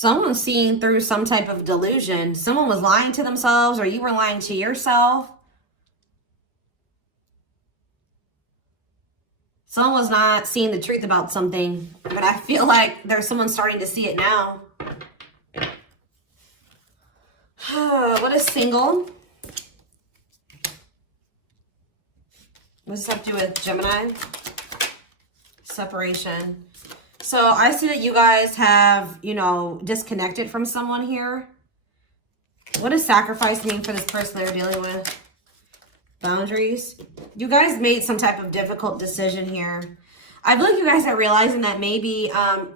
Someone's seeing through some type of delusion. Someone was lying to themselves, or you were lying to yourself. Someone was not seeing the truth about something, but I feel like there's someone starting to see it now. What is single? What does this have to do with Gemini? Separation. So I see that you guys have, you know, disconnected from someone here. What does sacrifice mean for this person they're dealing with? Boundaries. You guys made some type of difficult decision here. I feel like you guys are realizing that maybe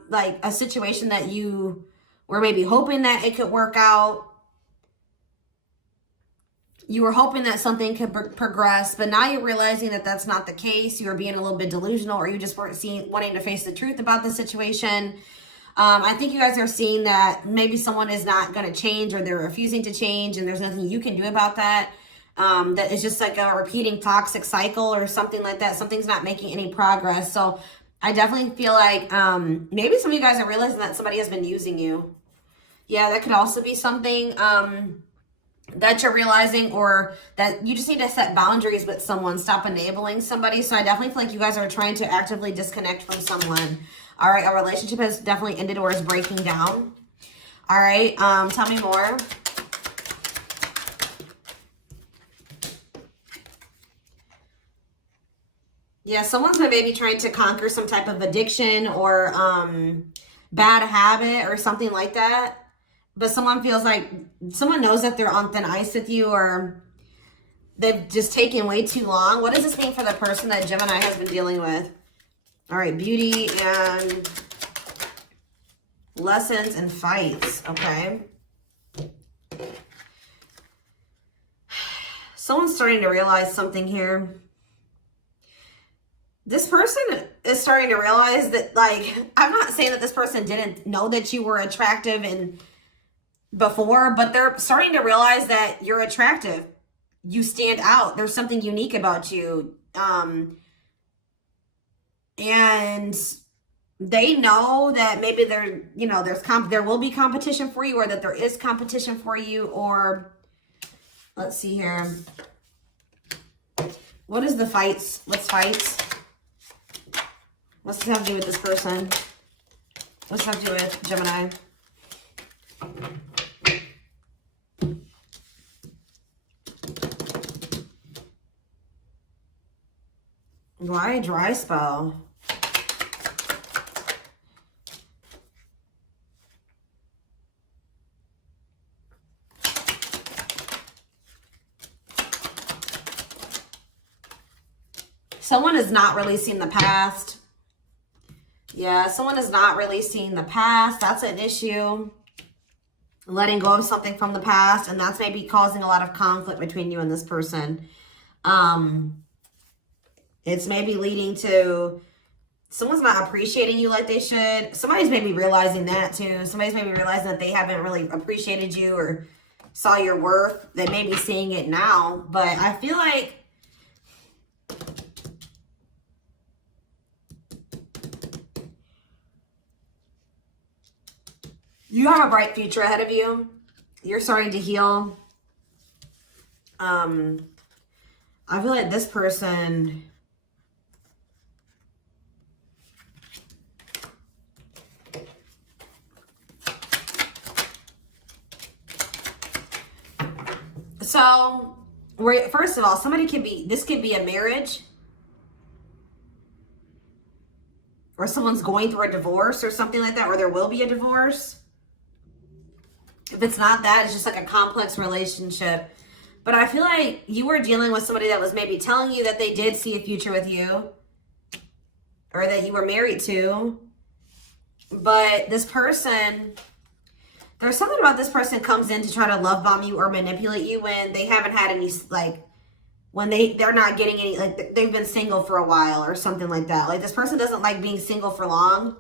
like a situation that you were maybe hoping that it could work out. You were hoping that something could progress, but now you're realizing that that's not the case. You were being a little bit delusional, or you just weren't wanting to face the truth about the situation. I think you guys are seeing that maybe someone is not going to change, or they're refusing to change, and there's nothing you can do about that. That is just like a repeating toxic cycle or something like that. Something's not making any progress. So I definitely feel like maybe some of you guys are realizing that somebody has been using you. Yeah, that could also be something that you're realizing, or that you just need to set boundaries with someone. Stop enabling somebody. So I definitely feel like you guys are trying to actively disconnect from someone. All right, our relationship has definitely ended or is breaking down. All right, tell me more. Yeah, someone's maybe trying to conquer some type of addiction or bad habit or something like that. But someone feels like, someone knows that they're on thin ice with you, or they've just taken way too long. What does this mean for the person that Gemini has been dealing with? All right, beauty and lessons and fights, okay? Someone's starting to realize something here. This person is starting to realize that, like, I'm not saying that this person didn't know that you were attractive and before, but they're starting to realize that you're attractive. You stand out. There's something unique about you. And they know that maybe there will be competition for you, or that there is competition for you, or let's see here. What is the fights? What's fights? What's this have to do with this person? What's this have to do with Gemini? Why a dry spell? Someone is not releasing the past. Yeah, someone is not releasing the past. That's an issue. Letting go of something from the past, and that's maybe causing a lot of conflict between you and this person. It's maybe leading to someone's not appreciating you like they should. Somebody's maybe realizing that too. Somebody's maybe realizing that they haven't really appreciated you or saw your worth. They may be seeing it now, but I feel like you have a bright future ahead of you. You're starting to heal. I feel like this person, so first of all, this could be a marriage, or someone's going through a divorce or something like that, or there will be a divorce. If it's not that, it's just like a complex relationship. But I feel like you were dealing with somebody that was maybe telling you that they did see a future with you, or that you were married to. But this person, there's something about this person comes in to try to love bomb you or manipulate you when they haven't had any, like, when they're not getting any, like, they've been single for a while or something like that. Like, this person doesn't like being single for long.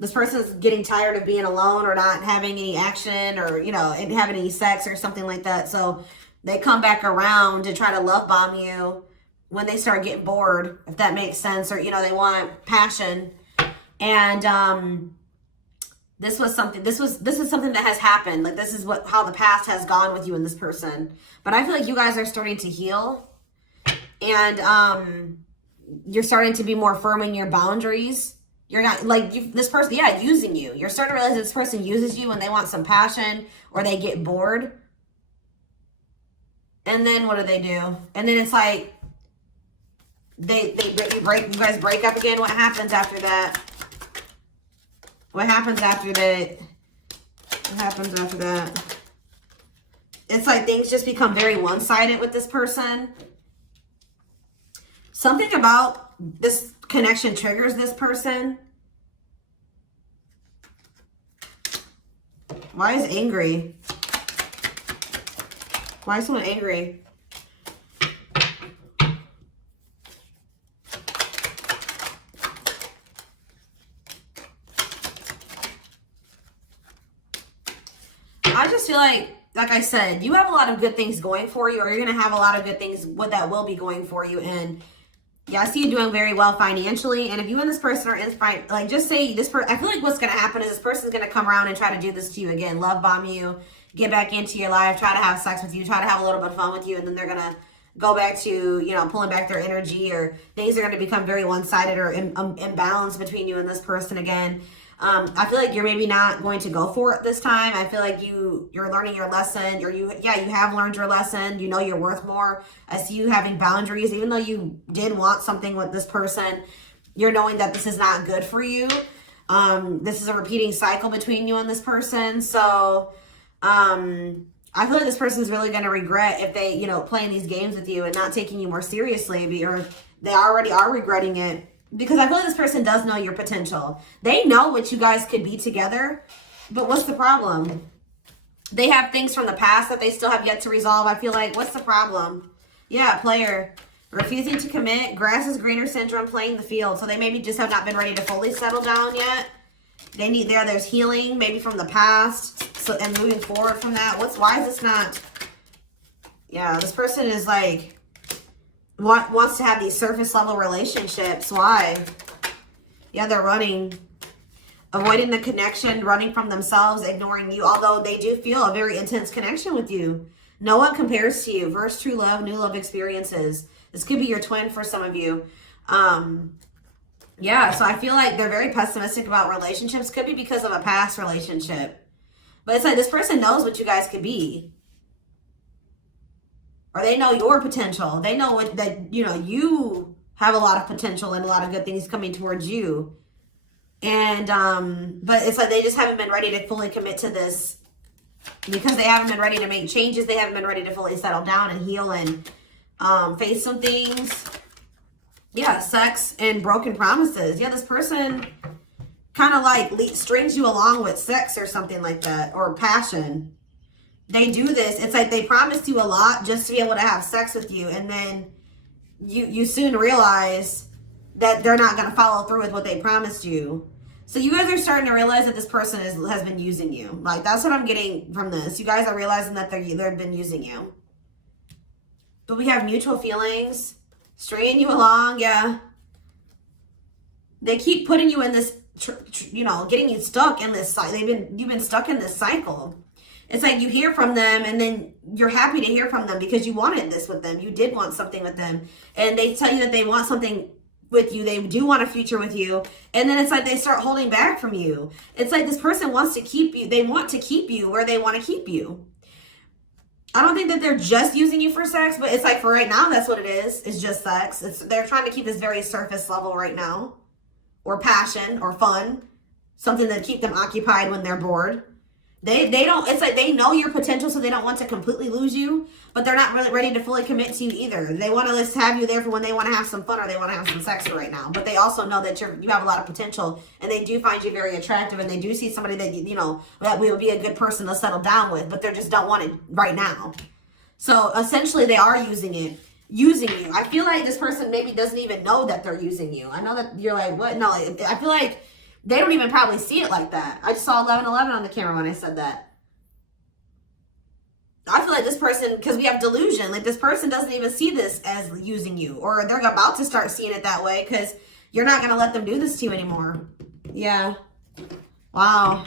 This person's getting tired of being alone, or not having any action, or, you know, having any sex or something like that. So they come back around to try to love bomb you when they start getting bored, if that makes sense, or, you know, they want passion. And This was something, this is something that has happened. Like, this is how the past has gone with you and this person. But I feel like you guys are starting to heal. And you're starting to be more firm in your boundaries. You're not, like, this person, yeah, using you. You're starting to realize this person uses you when they want some passion or they get bored. And then what do? And then it's like, you guys break up again. What happens after that? What happens after that? What happens after that? It's like things just become very one-sided with this person. Something about this connection triggers this person. Why is angry? Why is someone angry? I just feel like I said, you have a lot of good things going for you, or you're going to have a lot of good things that will be going for you. And yeah, I see you doing very well financially. And if you and this person are inspired, like, just say this person, I feel like what's going to happen is this person's going to come around and try to do this to you again, love bomb you, get back into your life, try to have sex with you, try to have a little bit of fun with you. And then they're going to go back to, you know, pulling back their energy, or things are going to become very one-sided or imbalanced between you and this person again. I feel like you're maybe not going to go for it this time. I feel like you're learning your lesson, or you have learned your lesson. You know you're worth more. I see you having boundaries, even though you did want something with this person. You're knowing that this is not good for you. This is a repeating cycle between you and this person. So, I feel like this person's really going to regret if they, you know, playing these games with you and not taking you more seriously, or they already are regretting it. Because I feel like this person does know your potential. They know what you guys could be together. But what's the problem? They have things from the past that they still have yet to resolve. I feel like, what's the problem? Yeah, player. Refusing to commit. Grass is greener syndrome, playing the field. So they maybe just have not been ready to fully settle down yet. They need, there's healing maybe from the past. So, and moving forward from that. Why is this not? Yeah, this person is like, wants to have these surface level relationships. Why? Yeah, they're running, avoiding the connection, running from themselves, ignoring you, although they do feel a very intense connection with you. No one compares to you. Verse true love, new love experiences. This could be your twin for some of you. Yeah, so I feel like they're very pessimistic about relationships. Could be because of a past relationship. But it's like this person knows what you guys could be. Or they know your potential. They know that, you know, you have a lot of potential and a lot of good things coming towards you. And, but it's like they just haven't been ready to fully commit to this because they haven't been ready to make changes. They haven't been ready to fully settle down and heal and face some things. Yeah, sex and broken promises. Yeah, this person kind of like strings you along with sex or something like that, or passion. They do this. It's like they promised you a lot just to be able to have sex with you. And then you soon realize that they're not going to follow through with what they promised you. So you guys are starting to realize that this person has been using you. Like, that's what I'm getting from this. You guys are realizing that they've been using you. But we have mutual feelings, stringing you along. Yeah. They keep putting you in this, you know, getting you stuck in this cycle. You've been stuck in this cycle. It's like you hear from them and then you're happy to hear from them because you wanted this with them. You did want something with them. And they tell you that they want something with you. They do want a future with you. And then it's like they start holding back from you. It's like this person wants to keep you. They want to keep you where they want to keep you. I don't think that they're just using you for sex, but it's like for right now, that's what it is. It's just sex. They're trying to keep this very surface level right now. Or passion or fun. Something to keep them occupied when they're bored. They don't, it's like they know your potential, so they don't want to completely lose you, but they're not really ready to fully commit to you either. They want to just have you there for when they want to have some fun or they want to have some sex right now. But they also know that you have a lot of potential, and they do find you very attractive, and they do see somebody that, you know, that will be a good person to settle down with, but they just don't want it right now. So essentially they are using you. I feel like this person maybe doesn't even know that they're using you. I know that you're like, what? No, I feel like they don't even probably see it like that. I just saw 1111 on the camera when I said that. I feel like this person, because we have delusion, like this person doesn't even see this as using you, or they're about to start seeing it that way because you're not going to let them do this to you anymore. Yeah. Wow.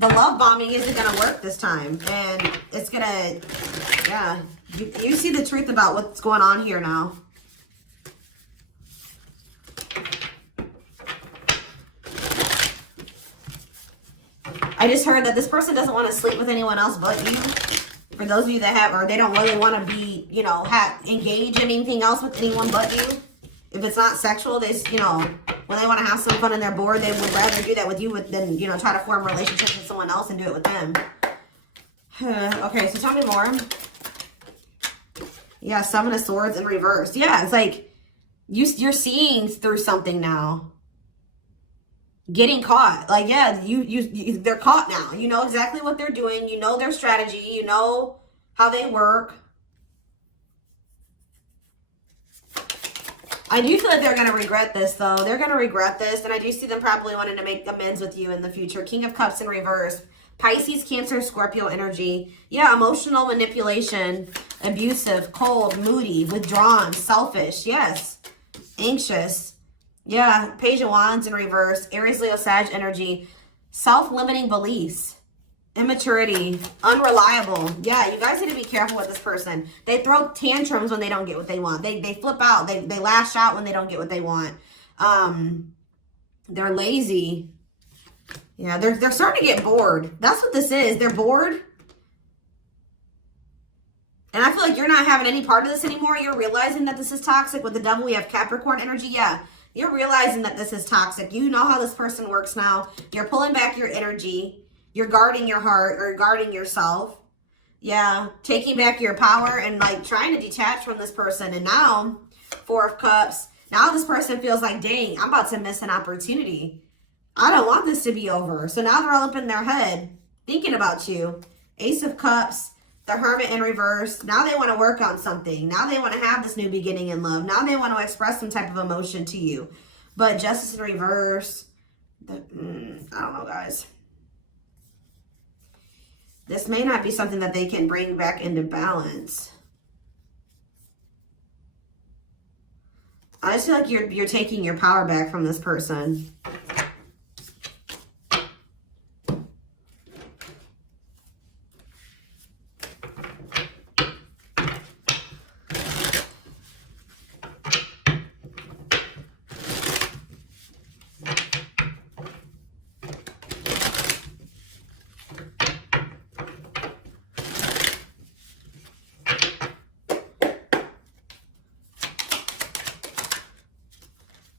The love bombing isn't going to work this time. And it's going to, yeah. You see the truth about what's going on here now. I just heard that this person doesn't want to sleep with anyone else but you. For those of you that have, or they don't really want to be, you know, engage in anything else with anyone but you. If it's not sexual, they, you know, when they want to have some fun and they're bored, they would rather do that with you than, you know, try to form relationships with someone else and do it with them. Okay, so tell me more. Yeah, Seven of Swords in reverse. Yeah, it's like you're seeing through something now. Getting caught. Like, yeah, they're caught now. You know exactly what they're doing. You know their strategy. You know how they work. I do feel like they're going to regret this, though. They're going to regret this, and I do see them probably wanting to make amends with you in the future. King of Cups in reverse. Pisces, Cancer, Scorpio energy. Yeah, emotional manipulation, abusive, cold, moody, withdrawn, selfish. Yes. Anxious. Yeah, Page of Wands in reverse. Aries, Leo, Sag energy. Self-limiting beliefs. Immaturity. Unreliable. Yeah, you guys need to be careful with this person. They throw tantrums when they don't get what they want. They flip out. They lash out when they don't get what they want. They're lazy. Yeah, they're starting to get bored. That's what this is. They're bored. And I feel like you're not having any part of this anymore. You're realizing that this is toxic. With the Devil, we have Capricorn energy. Yeah. You're realizing that this is toxic. You know how this person works now. You're pulling back your energy. You're guarding your heart or guarding yourself. Yeah. Taking back your power and like trying to detach from this person. And now, Four of Cups. Now this person feels like, dang, I'm about to miss an opportunity. I don't want this to be over. So now they're all up in their head thinking about you. Ace of Cups. The Hermit in reverse. Now they want to work on something. Now they want to have this new beginning in love. Now they want to express some type of emotion to you. But Justice in reverse. I don't know, guys. This may not be something that they can bring back into balance. I just feel like you're taking your power back from this person.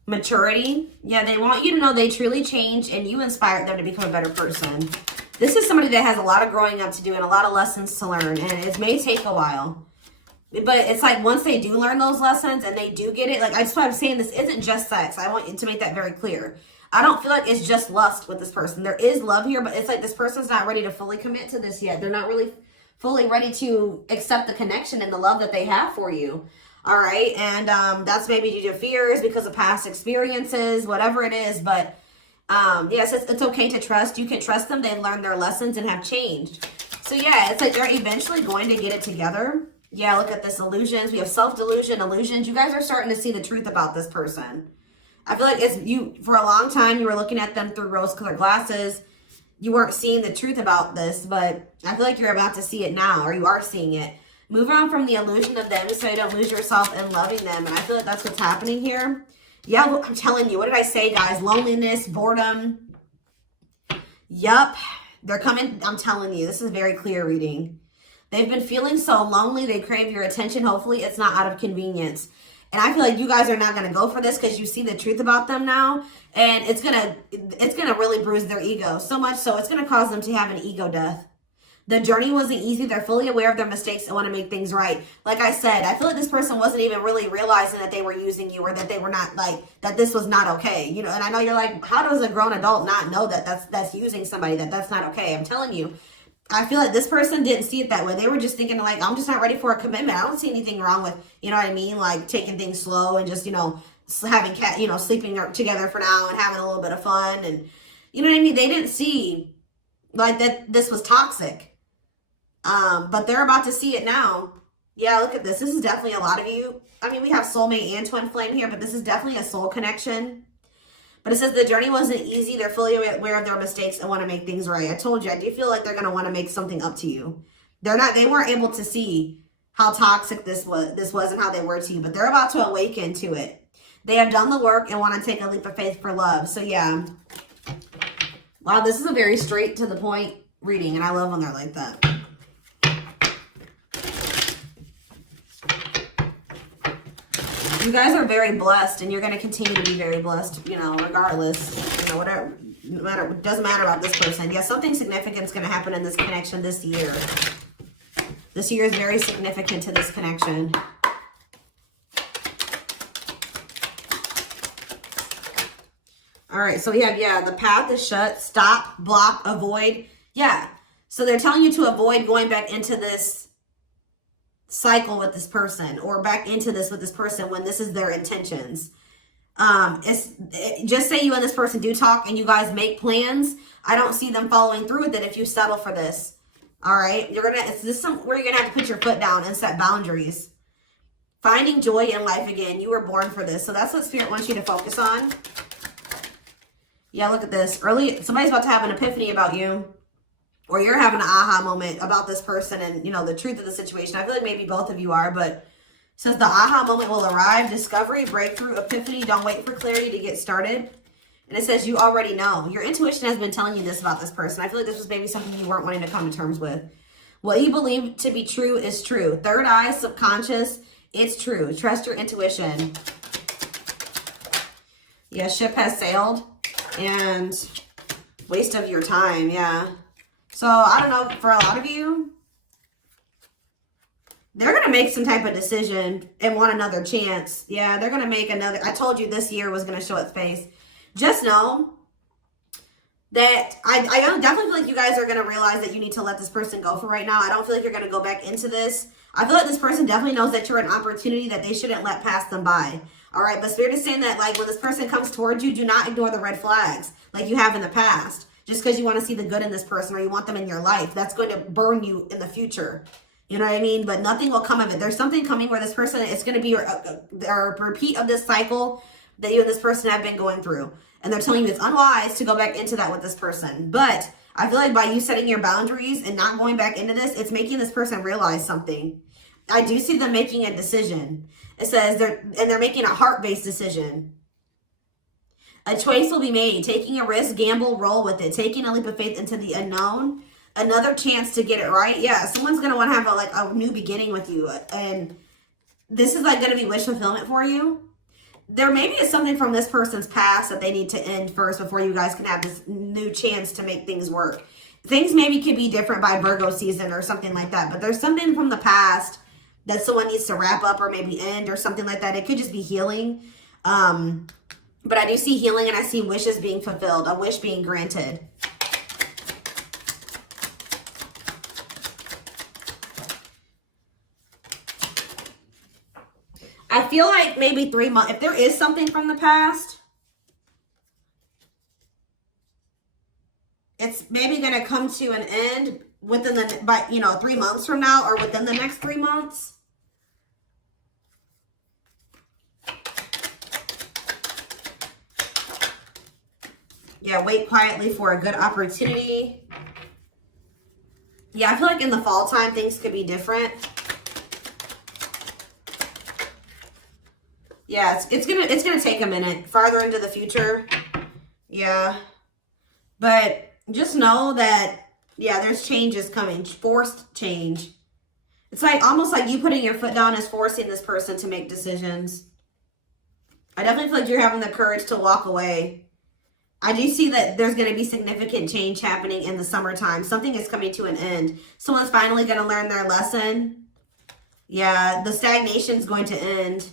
Maturity. Yeah, they want you to know they truly changed and you inspired them to become a better person. This is somebody that has a lot of growing up to do and a lot of lessons to learn, and it may take a while. But it's like once they do learn those lessons and they do get it, like that's why I'm saying this isn't just sex. I want you to make that very clear. I don't feel like it's just lust with this person. There is love here, but it's like this person's not ready to fully commit to this yet. They're not really fully ready to accept the connection and the love that they have for you. All right, and that's maybe due to fears because of past experiences, whatever it is. But yes, it's okay to trust. You can trust them. They've learned their lessons and have changed. So yeah, it's like they're eventually going to get it together. Yeah, look at this, illusions. We have self-delusion, illusions. You guys are starting to see the truth about this person. I feel like it's you, for a long time, you were looking at them through rose-colored glasses. You weren't seeing the truth about this, but I feel like you're about to see it now, or you are seeing it. Move on from the illusion of them so you don't lose yourself in loving them. And I feel like that's what's happening here. Yeah, well, I'm telling you. What did I say, guys? Loneliness, boredom. Yup. They're coming. I'm telling you. This is very clear reading. They've been feeling so lonely. They crave your attention. Hopefully, it's not out of convenience. And I feel like you guys are not going to go for this because you see the truth about them now. And it's gonna really bruise their ego. So much so, it's going to cause them to have an ego death. The journey wasn't easy. They're fully aware of their mistakes and want to make things right. Like I said, I feel like this person wasn't even really realizing that they were using you or that they were not like, that this was not okay. You know, and I know you're like, how does a grown adult not know that that's using somebody, that's not okay? I'm telling you, I feel like this person didn't see it that way. They were just thinking like, I'm just not ready for a commitment. I don't see anything wrong with, you know what I mean? Like taking things slow and just, you know, having sleeping together for now and having a little bit of fun. And you know what I mean? They didn't see like that this was toxic. But they're about to see it now. Yeah, look at this. This is definitely a lot of you. I mean, we have soulmate and twin flame here, but this is definitely a soul connection. But it says the journey wasn't easy. They're fully aware of their mistakes and want to make things right. I told you, I do feel like they're going to want to make something up to you. They weren't able to see how toxic this was and how they were to you, but they're about to awaken to it. They have done the work and want to take a leap of faith for love. So yeah. Wow, this is a very straight to the point reading, and I love when they're like that. You guys are very blessed, and you're going to continue to be very blessed, you know, regardless, you know, whatever, no matter, doesn't matter about this person. Yeah, something significant is going to happen in this connection this year. This year is very significant to this connection. All right, so we have, yeah, the path is shut, stop, block, avoid. Yeah, so they're telling you to avoid going back into this cycle with this person or back into this with this person when this is their intentions. Just say you and this person do talk and you guys make plans. I don't see them following through with it if you settle for this. All right, this is where you're gonna have to put your foot down and set boundaries. Finding joy in life again. You were born for this, so that's what Spirit wants you to focus on. Yeah, look at this. Somebody's about to have an epiphany about you, or you're having an aha moment about this person and, you know, the truth of the situation. I feel like maybe both of you are, but it says the aha moment will arrive. Discovery, breakthrough, epiphany. Don't wait for clarity to get started. And it says you already know. Your intuition has been telling you this about this person. I feel like this was maybe something you weren't wanting to come to terms with. What you believe to be true is true. Third eye, subconscious, it's true. Trust your intuition. Yeah, ship has sailed. And waste of your time, yeah. So, I don't know, for a lot of you, they're going to make some type of decision and want another chance. Yeah, they're going to make another. I told you this year was going to show its face. Just know that I definitely feel like you guys are going to realize that you need to let this person go for right now. I don't feel like you're going to go back into this. I feel like this person definitely knows that you're an opportunity that they shouldn't let pass them by. All right, but Spirit is saying that, like, when this person comes towards you, do not ignore the red flags like you have in the past. Just because you want to see the good in this person or you want them in your life, that's going to burn you in the future. You know what I mean? But nothing will come of it. There's something coming where this person, it's going to be a repeat of this cycle that you and this person have been going through. And they're telling you it's unwise to go back into that with this person. But I feel like by you setting your boundaries and not going back into this, it's making this person realize something. I do see them making a decision. It says they're making a heart-based decision. A choice will be made. Taking a risk, gamble, roll with it. Taking a leap of faith into the unknown. Another chance to get it right. Yeah, someone's going to want to have a new beginning with you. And this is like going to be wish fulfillment for you. There maybe is something from this person's past that they need to end first before you guys can have this new chance to make things work. Things maybe could be different by Virgo season or something like that. But there's something from the past that someone needs to wrap up or maybe end or something like that. It could just be healing. But I do see healing and I see wishes being fulfilled, a wish being granted. I feel like maybe 3 months, if there is something from the past, it's maybe going to come to an end within 3 months from now or within the next 3 months. Yeah, wait quietly for a good opportunity. Yeah, I feel like in the fall time, things could be different. Yeah, it's gonna take a minute farther into the future. Yeah. But just know that, yeah, there's changes coming. Forced change. It's like almost like you putting your foot down is forcing this person to make decisions. I definitely feel like you're having the courage to walk away. I do see that there's going to be significant change happening in the summertime. Something is coming to an end. Someone's finally going to learn their lesson. Yeah, the stagnation is going to end.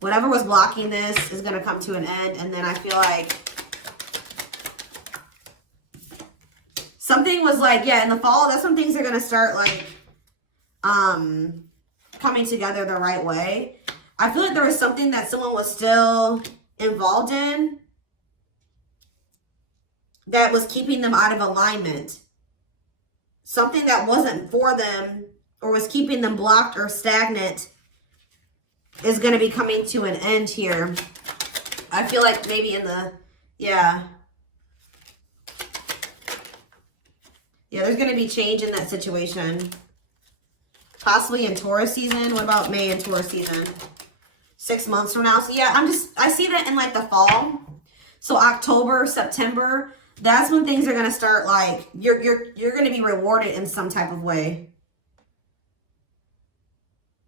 Whatever was blocking this is going to come to an end. And then I feel like something was like, yeah, in the fall, that's when things are going to start like coming together the right way. I feel like there was something that someone was still involved in that was keeping them out of alignment. Something that wasn't for them or was keeping them blocked or stagnant is going to be coming to an end here. I feel like maybe in the Yeah. Yeah, there's going to be change in that situation. Possibly in Taurus season. What about May and Taurus season? 6 months from now. So yeah, I see that in like the fall. So October, September, that's when things are going to start, like, you're going to be rewarded in some type of way.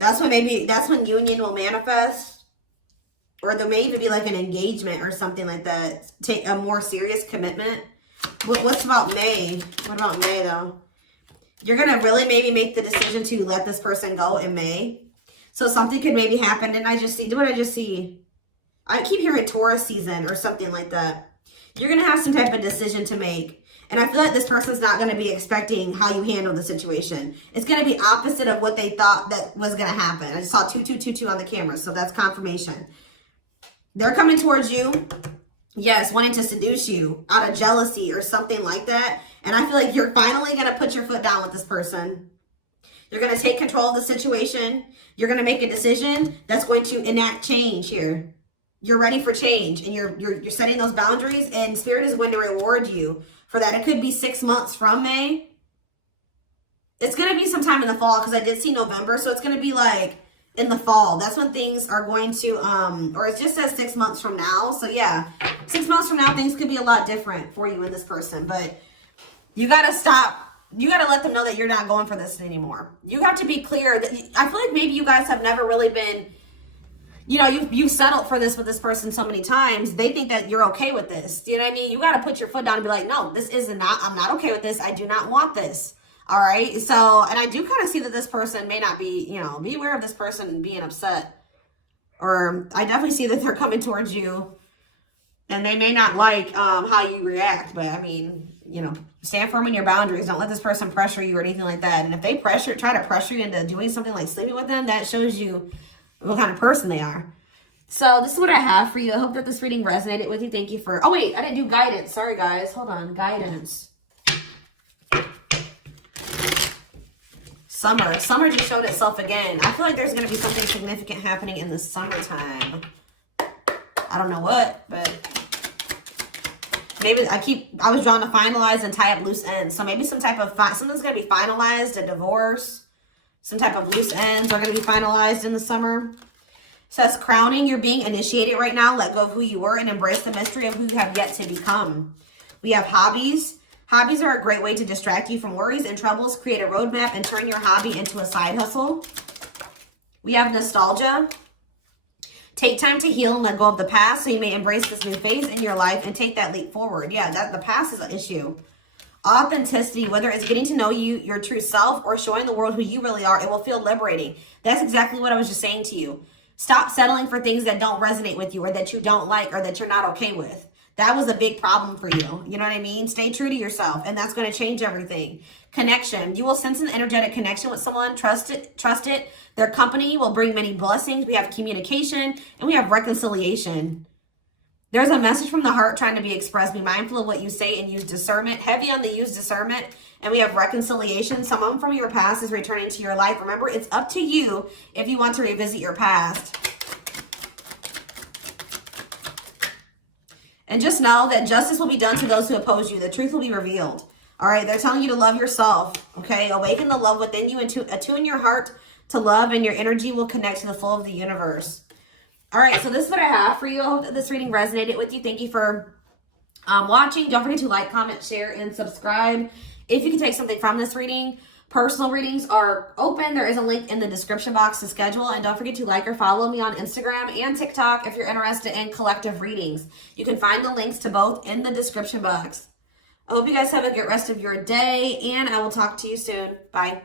That's when union will manifest. Or there may even be like an engagement or something like that. Take a more serious commitment. What's about May? What about May though? You're going to really maybe make the decision to let this person go in May. So something could maybe happen. And I just see, what did I just see? I keep hearing Taurus season or something like that. You're going to have some type of decision to make. And I feel like this person's not going to be expecting how you handle the situation. It's going to be opposite of what they thought that was going to happen. I just saw 2222 on the camera. So that's confirmation. They're coming towards you. Yes, wanting to seduce you out of jealousy or something like that. And I feel like you're finally going to put your foot down with this person. You're going to take control of the situation. You're going to make a decision that's going to enact change here. You're ready for change, and you're setting those boundaries, and Spirit is going to reward you for that. It could be 6 months from May. It's going to be sometime in the fall, because I did see November, so it's going to be like in the fall. That's when things are going to, or it just says 6 months from now. So yeah, 6 months from now, things could be a lot different for you and this person, but you got to stop. You got to let them know that you're not going for this anymore. You have to be clear. That I feel like maybe you guys have never really been, you know, you've settled for this with this person so many times. They think that you're okay with this. You know what I mean? You got to put your foot down and be like, no, this is not, I'm not okay with this. I do not want this. All right. So, and I do kind of see that this person may not be, you know, be aware of this person being upset. Or I definitely see that they're coming towards you and they may not like how you react. But I mean, you know, stand firm in your boundaries. Don't let this person pressure you or anything like that. And if they try to pressure you into doing something like sleeping with them, that shows you what kind of person they are. So this is what I have for you. I hope that this reading resonated with you. Thank you for, oh wait, I didn't do guidance. Sorry guys, hold on, guidance. Summer just showed itself again. I feel like there's going to be something significant happening in the summertime. I don't know what, but maybe I was drawn to finalize and tie up loose ends. So maybe some type of, something's going to be finalized, a divorce. Some type of loose ends are going to be finalized in the summer. It says crowning. You're being initiated right now. Let go of who you were and embrace the mystery of who you have yet to become. We have hobbies. Hobbies are a great way to distract you from worries and troubles. Create a roadmap and turn your hobby into a side hustle. We have nostalgia. Take time to heal and let go of the past so you may embrace this new phase in your life and take that leap forward. Yeah, the past is an issue. Authenticity, whether it's getting to know you, your true self, or showing the world who you really are, it will feel liberating. That's exactly what I was just saying to you. Stop settling for things that don't resonate with you or that you don't like or that you're not okay with. That was a big problem for you. You know what I mean? Stay true to yourself, and that's going to change everything. Connection. You will sense an energetic connection with someone. Trust it. Their company will bring many blessings. We have communication, and we have reconciliation. There's a message from the heart trying to be expressed. Be mindful of what you say and use discernment. Heavy on the use discernment. And we have reconciliation. Someone from your past is returning to your life. Remember, it's up to you if you want to revisit your past. And just know that justice will be done to those who oppose you. The truth will be revealed. All right, they're telling you to love yourself. Okay, awaken the love within you and to attune your heart to love, and your energy will connect to the flow of the universe. All right, so this is what I have for you. I hope that this reading resonated with you. Thank you for watching. Don't forget to like, comment, share, and subscribe if you can take something from this reading. Personal readings are open. There is a link in the description box to schedule. And don't forget to like or follow me on Instagram and TikTok if you're interested in collective readings. You can find the links to both in the description box. I hope you guys have a good rest of your day, and I will talk to you soon. Bye.